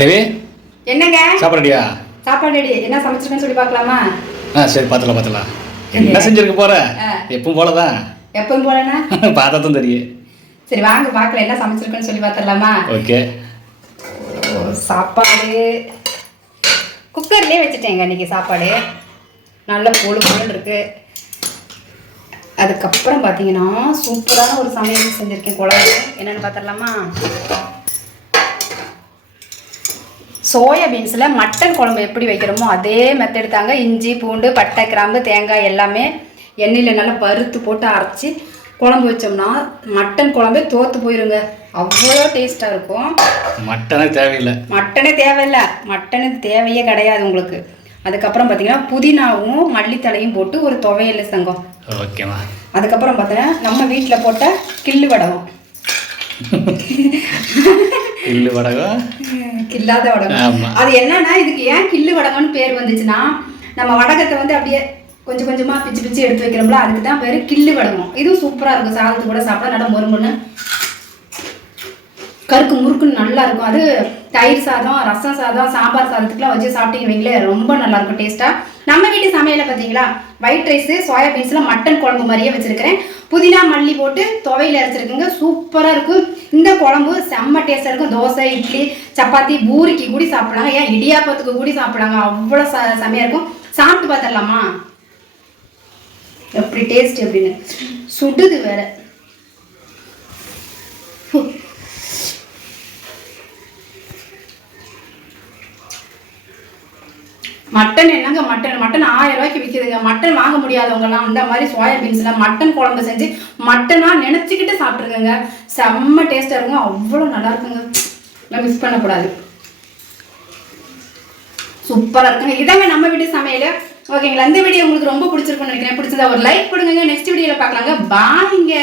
தேவி என்னங்க சாப்பாடு ரெடியா? சாப்பாடு ரெடி. என்ன சமைச்சிருக்கேன்னு சொல்லி பார்க்கலாமா? சரி பார்த்துலாம். என்ன செஞ்சிருக்க போற? எப்பவும் போலதான். எப்பவும் போலனா பார்த்தா தான் தெரியும். சரி வாங்க பார்க்கலாம் என்ன சமைச்சிருக்கேன்னு சொல்லி பார்த்துடலாமா? ஓகே. சாப்பாடு குக்கர்லேயே வச்சுட்டேங்க இன்னைக்கு. சாப்பாடு நல்ல பொழுன்னு இருக்கு. அதுக்கப்புறம் பார்த்தீங்கன்னா சூப்பரான ஒரு சமையல் செஞ்சுருக்கேன். குழம்பு என்னென்னு பார்த்துடலாமா? சோயாபீன்ஸில் மட்டன் குழம்பு எப்படி வைக்கிறோமோ அதே மெத்தட் தாங்க. இஞ்சி பூண்டு பட்டை கிராம்பு தேங்காய் எல்லாமே எண்ணெயில் நல்லா பருத்து போட்டு அரைச்சி குழம்பு வச்சோம்னா மட்டன் குழம்பே தோற்று போயிருங்க. அவ்வளோ டேஸ்ட்டாக இருக்கும். மட்டனே தேவையில்லை. மட்டனு தேவையே கிடையாது உங்களுக்கு. அதுக்கப்புறம் பார்த்தீங்கன்னா புதினாவும் மல்லித்தலையும் போட்டு ஒரு துவையல் சங்கம். ஓகேவா? அதுக்கப்புறம் பார்த்தீங்கன்னா நம்ம வீட்டில் போட்ட கிள்ளு வடகம். கிள்ளு வடகம் கில்லாத வடகம். அது என்னன்னா இதுக்கு ஏன் கிள்ளு வடகம்னு பேர் வந்துச்சுன்னா நம்ம வடகத்தை வந்து அப்படியே கொஞ்சம் கொஞ்சமாக பிச்சு பிச்சு எடுத்து வைக்கிறோம்ல, அதுக்கு தான் பேர் கிள்ளு வடகம். இதுவும் சூப்பராக இருக்கும். சாதத்து கூட சாப்பிட நல்லா மொறுமொன்னு கருக்கு முறுக்குன்னு நல்லா இருக்கும். அது தயிர் சாதம், ரசம் சாதம், சாம்பார் சாதத்துக்குலாம் வச்சு சாப்பிட்டீங்க வைங்களேன், ரொம்ப நல்லா இருக்கும் டேஸ்ட்டாக. நம்ம வீட்டு சமையலை பார்த்தீங்களா, ஒயிட் ரைஸு சோயாபீன்ஸில் மட்டன் குழம்பு மாதிரியே வச்சுருக்கிறேன். புதினா மல்லி போட்டு துவையில் அரைச்சிருக்குங்க. சூப்பராக இருக்கும். இந்த குழம்பு செம்ம டேஸ்ட்டாக இருக்கும். தோசை, இட்லி, சப்பாத்தி, பூரிக்கு கூடி சாப்பிட்லாங்க. ஏன் இடியாப்பத்துக்கு கூடி சாப்பிட்லாங்க. அவ்வளோ செம்மையாக இருக்கும். சாப்பிட்டு பார்த்துடலாமா எப்படி டேஸ்ட் எப்படின்னு? சுடுது வேற. மட்டன் என்னங்க மட்டன் 1000 ரூபாய்க்கு விற்கிதுங்க. மட்டன் வாங்க முடியாதவங்கலாம் இந்த மாதிரி சோயாபீன்ஸில் மட்டன் குழம்பு செஞ்சு மட்டனாக நினச்சிக்கிட்டு சாப்பிட்ருங்க. செம்ம டேஸ்ட்டாக இருக்குங்க. அவ்வளோ நல்லா இருக்குங்க. நான் மிஸ் பண்ணக்கூடாது. சூப்பராக இருக்குங்க. இதாங்க நம்ம வீட்டு சமையல். ஓகேங்களா? இந்த வீடியோ உங்களுக்கு ரொம்ப பிடிச்சிருக்குன்னு நினைக்கிறேன். பிடிச்சதா ஒரு லைக் கொடுங்க. நெக்ஸ்ட் வீடியோவில் பார்க்கலாங்க. பாய்ங்க.